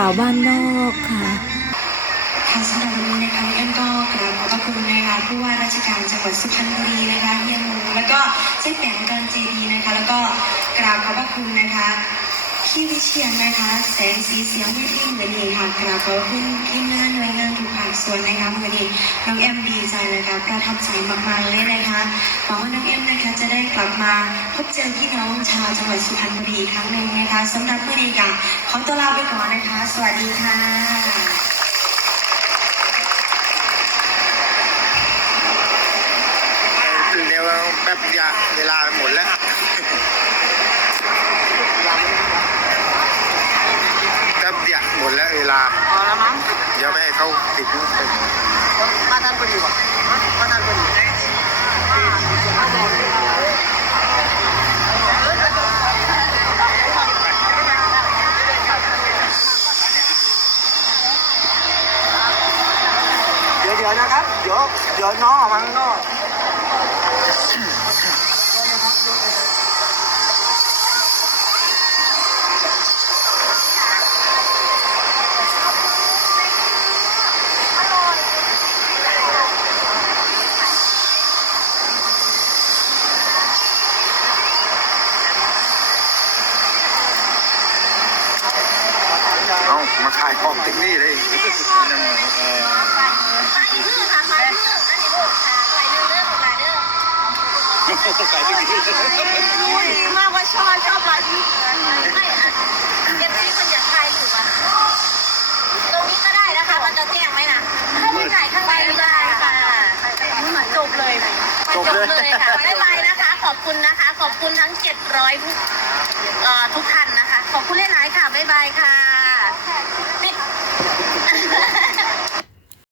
าวบ้านนอกค่ะค่ะสำหรับวันนี้นะคะน้องก็กราบขอบพระคุณนะคะผู้ว่าราชการจังหวัดสุพรรณบุรีนะคะเฮียหมูแล้วก็เจ๊แปงการเจดีนะคะ แล้วก็กราบขอบพระคุณนะคะพี่วิเชียนนะคะ แสงสีเสียงไม่ที่เหมือนนี้ค่ะกราบขอบพระคุณทีมงานหน่วยงานทุกภาคส่วนนะคะวันนี้น้องแอมดีใจนะคะประทับใจมากๆเลยนะคะหวังว่าน้องแอมน กลับมาพบเจอพี่น้องชาวจังหวัดสุพรรณบุรีอีกครั้งหนึ่งนะคะสำหรับวันนี้ค่ะขอตัวลาไปก่อนนะคะ สวัสดีค่ะเดี๋ยวแป๊บเดียวเวลาหมดแล้ว แป๊บเดียวหมดแล้วเวลาพอแล้วมั้งเดี๋ยวไม่ให้เขาติดบ้านท่านพอดีว่ะบ้า เดี๋ยวนะครับ เดี๋ยวเดี๋ยวน้องออกมาข้างนอกเอามาขายของถึงนี่เลย รู้ดีมากว่าชอบชอบมาที่ไม่อะเก็บที่มันอยากถ่ายรูปอะตรงนี้ก็ได้นะคะ มันจะแจ้งไหมนะถ้าไม่ถ่ายข้างในไม่ได้ค่ะจบเลยจบเลยค่ะบ๊ายบายนะคะ ขอบคุณนะคะ ขอบคุณทั้ง 700ผู้อ่อทุกท่านนะคะ ขอบคุณหลายๆค่ะบ๊ายบายค่ะ